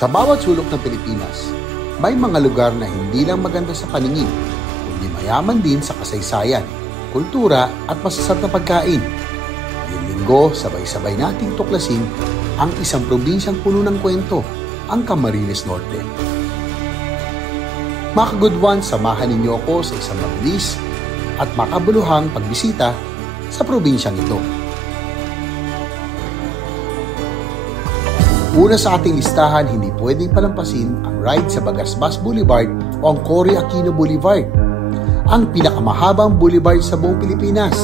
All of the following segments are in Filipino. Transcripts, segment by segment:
Sa bawat sulok ng Pilipinas, may mga lugar na hindi lang maganda sa paningin, kundi mayaman din sa kasaysayan, kultura at masasarap na pagkain. Ngayong linggo, sabay-sabay nating tuklasin ang isang probinsyang puno ng kwento, ang Camarines Norte. Mga ka-good ones, samahan ninyo ako sa isang mabilis at makabuluhang pagbisita sa probinsyang ito. Una sa ating listahan, hindi pwedeng palampasin ang ride sa Bagasbas Boulevard o ang Cory Aquino Boulevard, ang pinakamahabang boulevard sa buong Pilipinas.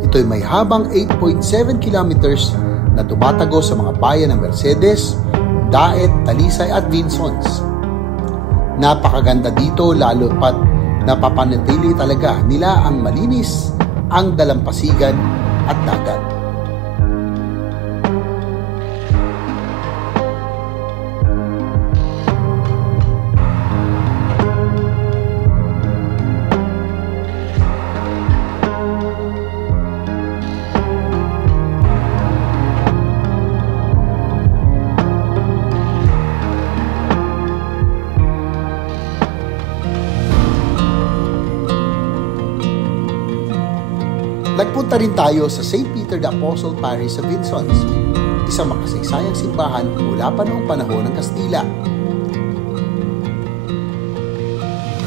Ito'y may habang 8.7 kilometers na tumatago sa mga bayan ng Mercedes, Daet, Talisay at Vinsons. Napakaganda dito lalo pat napapanatili talaga nila ang malinis, ang dalampasigan at dagat. Nagpunta rin tayo sa St. Peter the Apostle Parish sa Vinsons, isang makasaysayang simbahan mula pa noong panahon ng Kastila.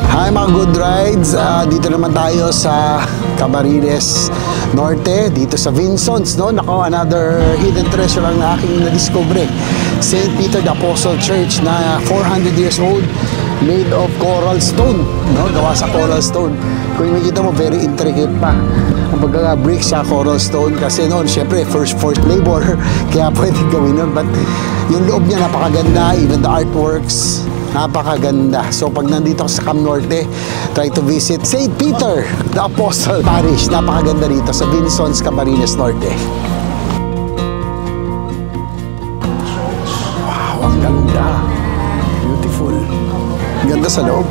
Hi mga good rides! Dito naman tayo sa Camarines Norte, dito sa Vinsons. No? Nako, another hidden treasure ang aking nadiscover. St. Peter the Apostle Church na 400 years old, made of coral stone. No? Gawa sa coral stone. Kung makikita mo, very intricate pa. Ang pagka-brick sa coral stone kasi noon, syempre, first labor, kaya pwede gawin nun. But yung loob niya napakaganda, even the artworks, napakaganda. So pag nandito ka sa Cam Norte, try to visit St. Peter the Apostle Parish. Napakaganda dito sa Vinsons, Camarines Norte. Wow, ang ganda. Beautiful. Ganda sa loob.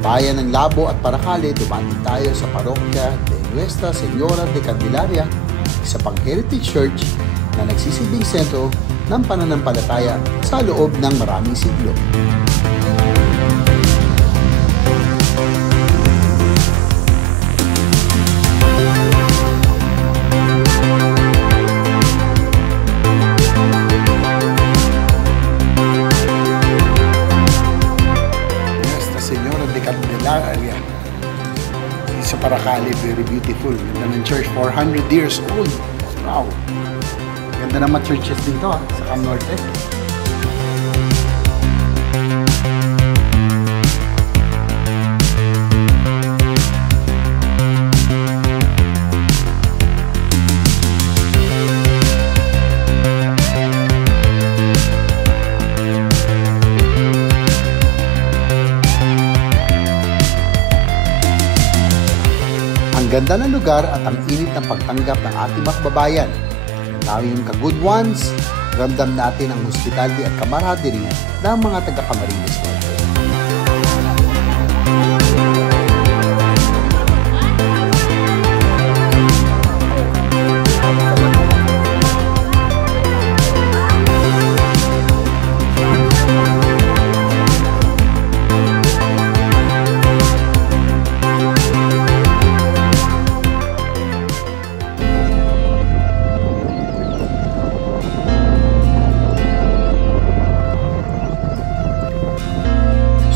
Bayan ng Labo at Paracale, dumating tayo sa Parokya de Nuestra Señora de Candelaria, isa pang heritage church na nagsisilbing sentro ng pananampalataya sa loob ng maraming siglo. Area sa Paracale, very beautiful. Ganda ng church, 400 years old. Wow! Ganda ng mga churches dito sa Cam Norte. Ang ganda ng lugar at ang init ng pagtanggap ng ating makbabayan. Tawing ka-good ones, ramdam natin ang hospitality at camaraderie ng mga taga-Camarines Norte.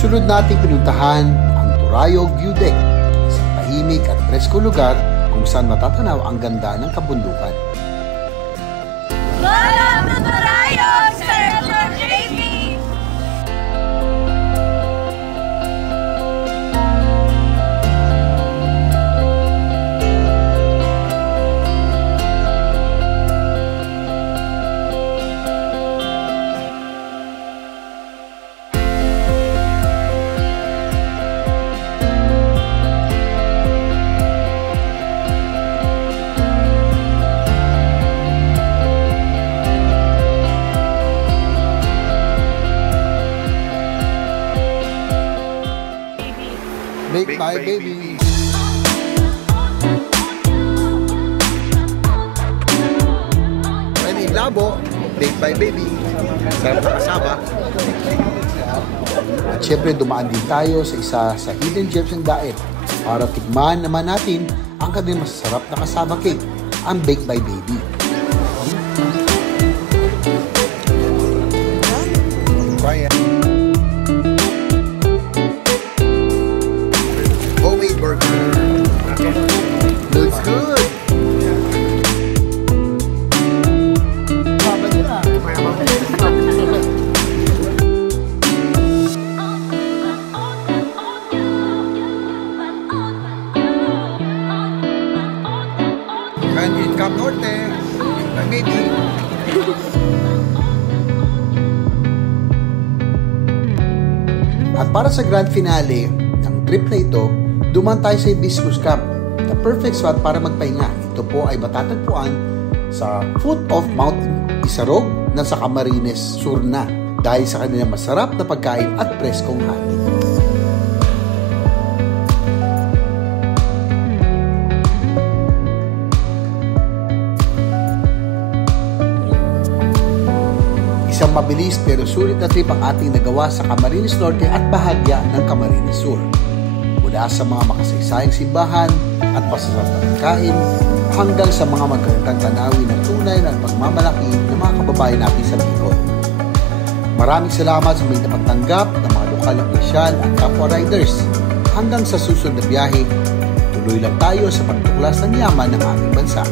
Sunod nating pinuntahan ang Turayog View Deck, isang tahimik at presko lugar kung saan matatanaw ang ganda ng kabundukan. Welcome to Turayog, Sir JP! Bake by Baby. Pwede labo, Bake by Baby. Sarap na kasama. At syempre dumaan din tayo sa isa sa Hidden Gems and Diet para tikman naman natin ang kanilang masarap na kasama cake, ang Bake by Baby. Try it. Homemade burger. Looks good. And in Camp Norte, maybe. At para sa grand finale ng trip na ito, duman tayo sa Hibiscus Camp, the perfect spot para magpahinga. Ito po ay matatagpuan sa foot of Mount Isarog na sa Camarines Sur na dahil sa kanilang masarap na pagkain at preskong hangin. Isang mabilis pero sulit na trip ang ating nagawa sa Camarines Norte at bahagya ng Camarines Sur. Mula sa mga makasaysayang simbahan at masasarap na pagkain hanggang sa mga magagandang tanawin ng tunay na pagmamalaki ng mga kababayan natin sa Bicol. Maraming salamat sa may napagtanggap ng mga lokal na opisyal at kapwa riders. Hanggang sa susunod na biyahe, tuloy lang tayo sa pagtuklas ng yaman ng ating bansa.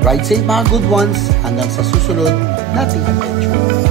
Ride safe mga good ones hanggang sa susunod nating adventure.